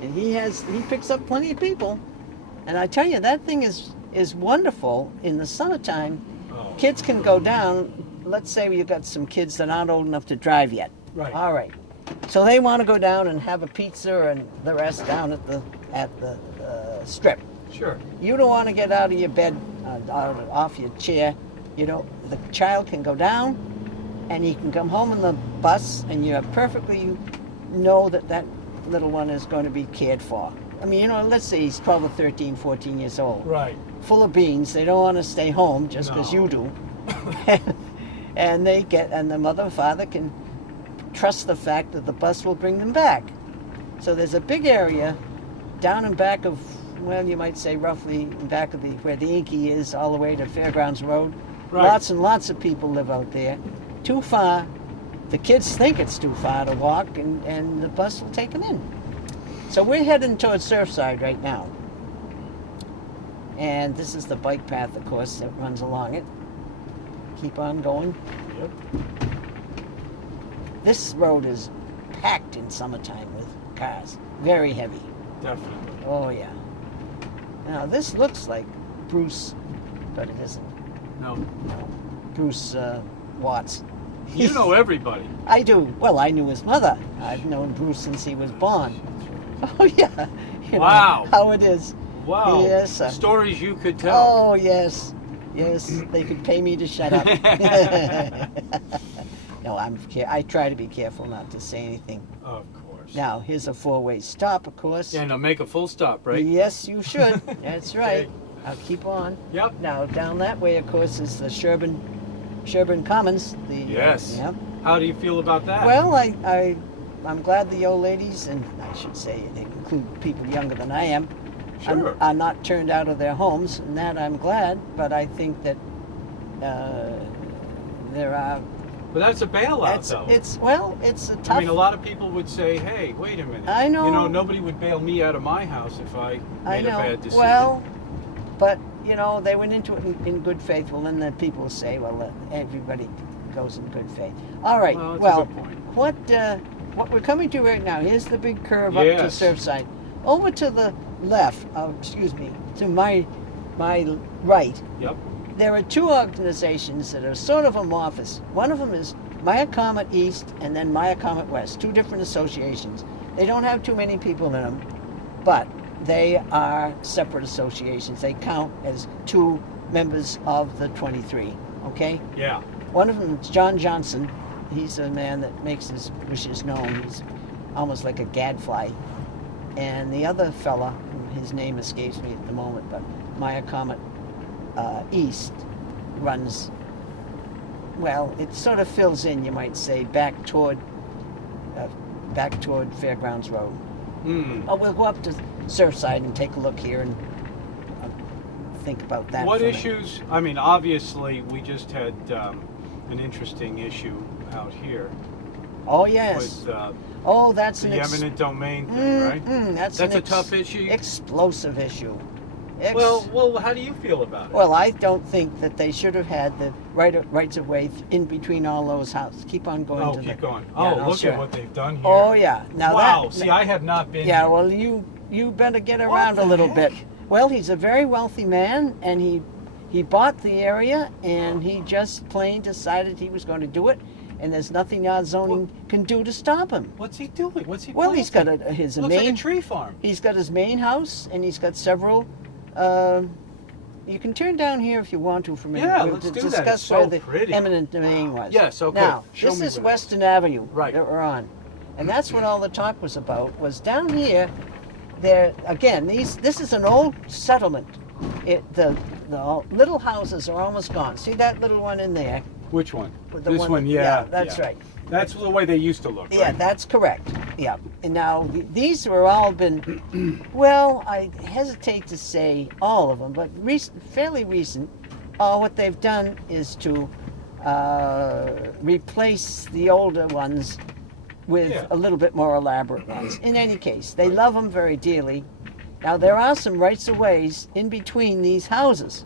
And he picks up plenty of people. And I tell you, that thing is wonderful in the summertime. Oh. Kids can go down. Let's say you've got some kids that aren't old enough to drive yet. Right. All right. So they want to go down and have a pizza and the rest down at the strip. Sure. You don't want to get out of your bed, off your chair. You know, the child can go down, and he can come home in the bus, and you perfectly know that little one is going to be cared for. I mean, you know, let's say he's 12 or 13, 14 years old. Right. Full of beans. They don't want to stay home just because you do. And the mother and father can trust the fact that the bus will bring them back. So there's a big area down in back of, well, you might say roughly in back of where the Inky is, all the way to Fairgrounds Road. Right. Lots and lots of people live out there. Too far. The kids think it's too far to walk, and the bus will take them in. So we're heading towards Surfside right now. And this is the bike path, of course, that runs along it. Keep on going. Yep. This road is packed in summertime with cars. Very heavy. Definitely. Oh, yeah. Now, this looks like Bruce, but it isn't. No. No. Bruce Watts. You know everybody. I do. Well, I knew his mother. I've known Bruce since he was born. Oh, yeah. You Wow. know how it is. Wow. Yes, sir. Stories you could tell. Oh, yes. Yes, they could pay me to shut up. No, I try to be careful not to say anything. Of course. Now, here's a four-way stop, of course. Yeah, now make a full stop, right? Yes, you should. That's right. Okay. I'll keep on. Yep. Now, down that way, of course, is the Sherburne Commons. Yes. Yep. How do you feel about that? Well, I'm glad the old ladies, and I should say they include people younger than I am, Sure. are not turned out of their homes, and that I'm glad. But I think that there are. But that's a bailout, though. It's a tough. I mean, a lot of people would say, "Hey, wait a minute. I know. You know, nobody would bail me out of my house if I made a bad decision." Well, but you know, they went into it in good faith. Well, then the people will say, "Well, everybody goes in good faith." All right. Well, that's well, a good point. What we're coming to right now? Here's the big curve up Yes. to Surfside. Over to the left. Excuse me. To my right. Yep. There are two organizations that are sort of amorphous. One of them is Maya Comet East and then Maya Comet West, two different associations. They don't have too many people in them, but they are separate associations. They count as two members of the 23, okay? Yeah. One of them is John Johnson. He's a man that makes his wishes known. He's almost like a gadfly. And the other fella, his name escapes me at the moment, but Maya Comet East runs, well, it sort of fills in, you might say, back toward Fairgrounds Road. Mm. Oh, we'll go up to Surfside and take a look here and think about that. What for a minute. issues? I mean, obviously, we just had an interesting issue out here Oh, yes. with That's the an eminent domain thing, right? That's a tough issue. Explosive issue. Well, how do you feel about it? Well, I don't think that they should have had the rights of way in between all those houses. Keep on going. Oh, to keep the, going. Yeah, Oh, no, look sure. at what they've done here. Oh, yeah. Now wow. See, I have not been. Yeah, here. well, you better get What around the a little heck? bit. Well, he's a very wealthy man, and he bought the area, and he just plain decided he was going to do it, and there's nothing our zoning can do to stop him. What's he doing? What's he? Well, he's got planting? his Looks main. like a tree farm. He's got his main house, and he's got several. You can turn down here if you want to for a minute. Yeah, to let's do that. discuss It's so where the pretty. eminent domain was. Yes, okay. Now, Show this me is where it is. Western Avenue Right. that we're on, and that's what all the talk was about. Was down here. There again. This is an old settlement. The little houses are almost gone. See that little one in there? Which one? With the This one, that- yeah. that's yeah. right. That's the way they used to look. Yeah, right? that's correct. Yeah. And now these were all been, well, I hesitate to say all of them, but fairly recent. What they've done is to replace the older ones with Yeah. a little bit more elaborate ones. In any case, they love them very dearly. Now, there are some rights of ways in between these houses.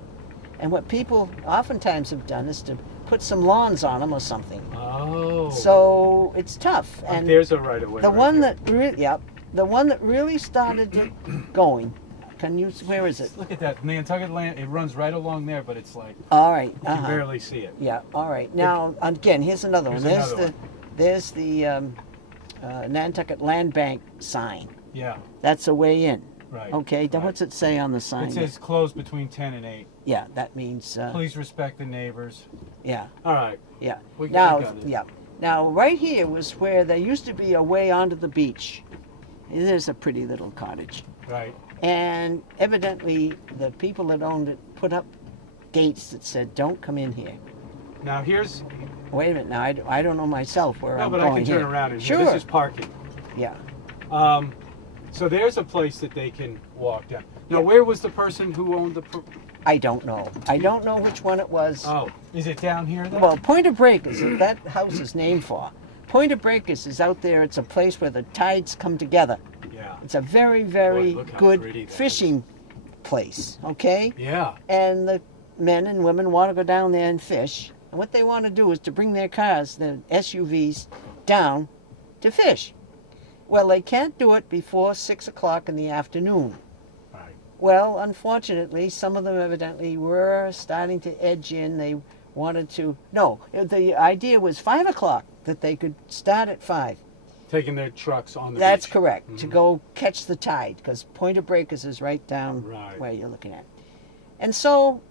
And what people oftentimes have done is to put some lawns on them or something. Oh. So it's tough. And there's a right of way. the right one here. that really, yep, the one that really started it going. Can you? Where is it? Look at that Nantucket land. It runs right along there, but it's like All right. you can barely see it. Yeah. All right. Now again, here's another one. Here's another There's the Nantucket Land Bank sign. Yeah. That's a way in. Right. Okay. Then right. what's it say on the sign? It says closed between 10 and 8. Yeah. That means. Please respect the neighbors. Yeah. All right. Yeah. We Now. got it. Yeah. Now right here was where there used to be a way onto the beach. There's a pretty little cottage. Right. And evidently, the people that owned it put up gates that said, "Don't come in here." Now here's. Wait a minute. Now I don't know myself where No, I'm but going I can turn here. around in Sure. here. This is parking. Yeah. So there's a place that they can walk down. Now, Yeah. where was the person who owned the? I don't know. I don't know which one it was. Oh, is it down here then? Well, Point of Breakers, that house is named for. Point of Breakers is out there. It's a place where the tides come together. Yeah. It's a very, very Boy, look how pretty good that fishing place. Okay. Yeah. And the men and women want to go down there and fish. And what they want to do is to bring their cars, their SUVs, down to fish. Well, they can't do it before 6 o'clock in the afternoon. Right. Well, unfortunately, some of them evidently were starting to edge in. They wanted to. No, the idea was 5 o'clock, that they could start at 5. Taking their trucks on the That's beach. correct, to go catch the tide, because Point of Breakers is right down Right. where you're looking at. And so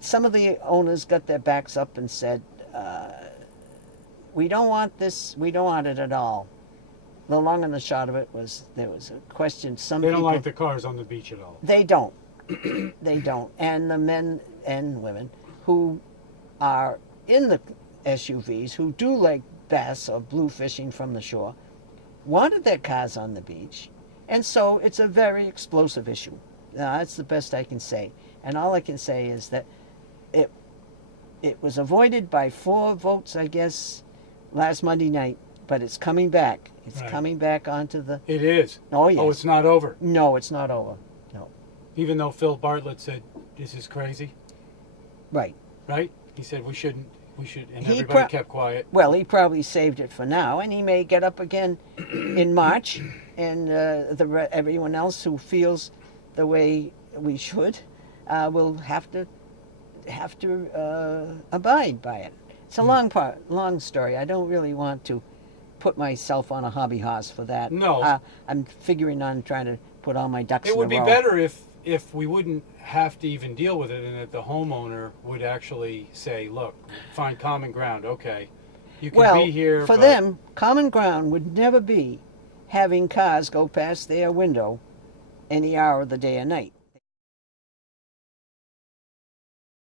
some of the owners got their backs up and said, we don't want this, we don't want it at all. The long and the short of it was, there was a question. Some They don't people, like the cars on the beach at all. They don't. They don't. And the men and women who are in the SUVs, who do like bass or blue fishing from the shore, wanted their cars on the beach. And so it's a very explosive issue. Now, that's the best I can say. And all I can say is that it was avoided by 4 votes, I guess, last Monday night. But it's coming back. It's Right. coming back onto the... It is. Oh, yes. Oh, it's not over. No, it's not over. No. Even though Phil Bartlett said this is crazy, Right. right? He said we should, and He everybody kept quiet. Well, he probably saved it for now, and he may get up again in March, and everyone else who feels the way we should will have to abide by it. It's a long story. I don't really want to put myself on a hobby horse for that. No. I'm figuring on trying to put all my ducks It in would a be row. better if we wouldn't have to even deal with it, and that the homeowner would actually say, "Look, find common ground. Okay, you can Well, be here." for but them, common ground would never be having cars go past their window any hour of the day or night.